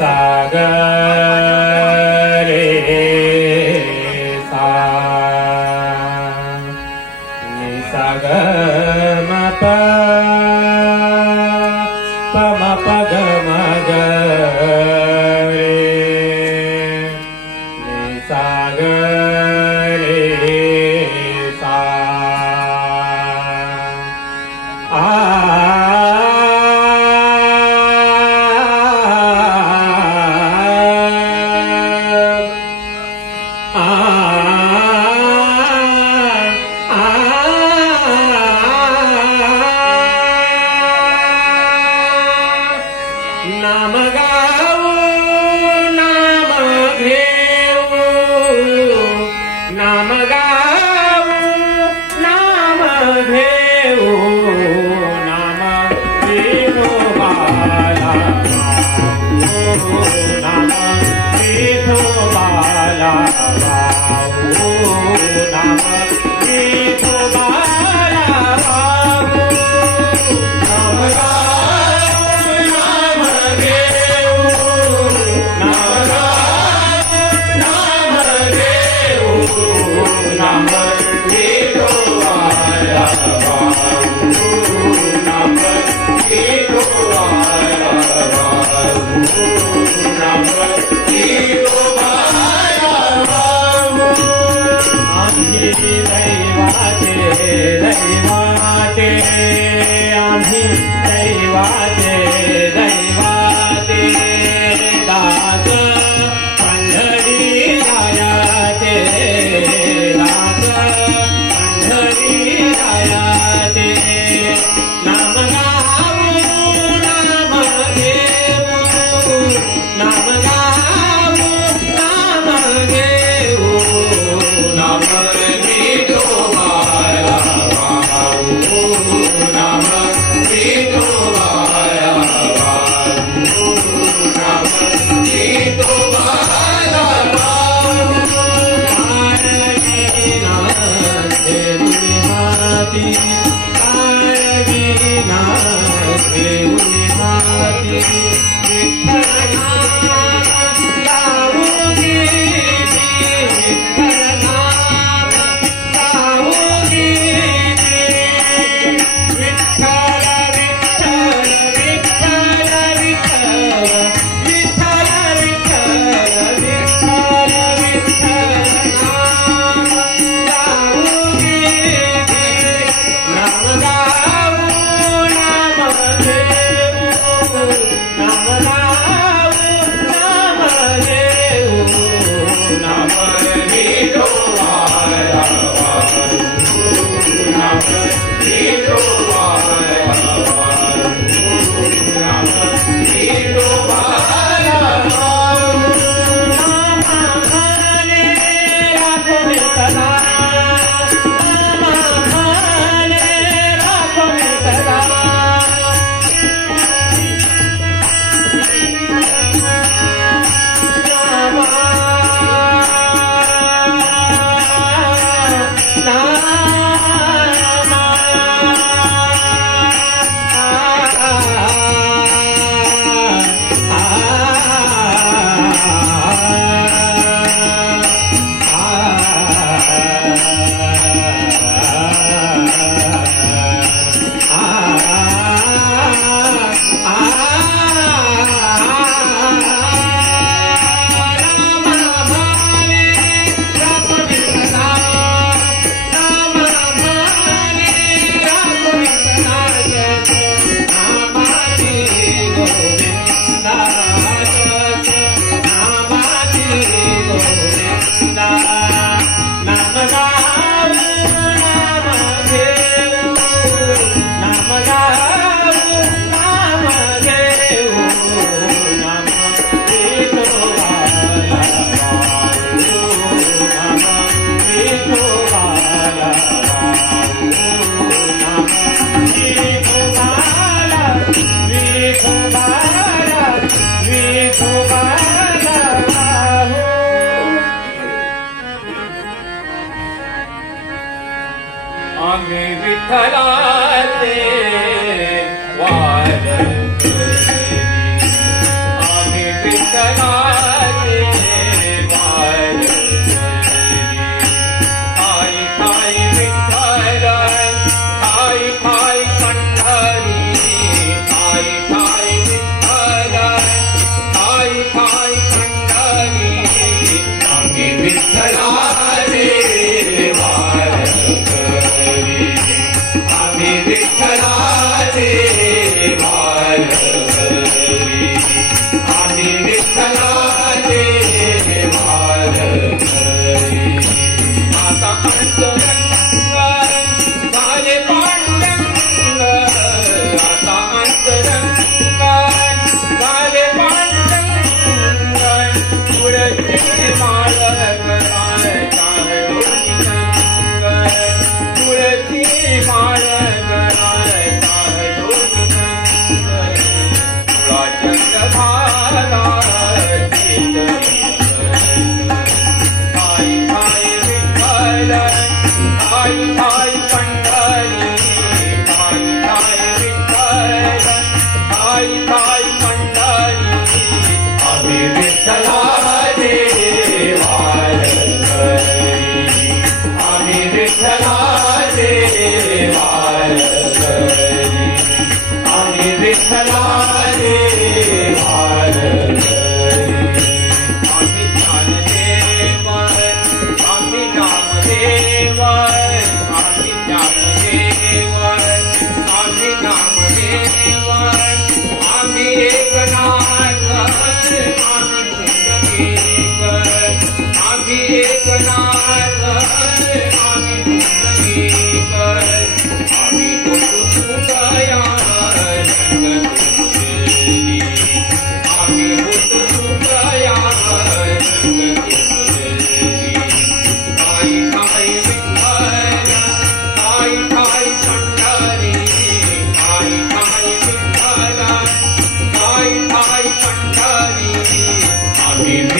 सागर आम्ही दैवाचे दैवाचे आम्ही దేవుని హారతి आम्ही विठ्ठलाचे Hello. Amen.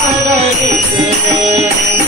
I'm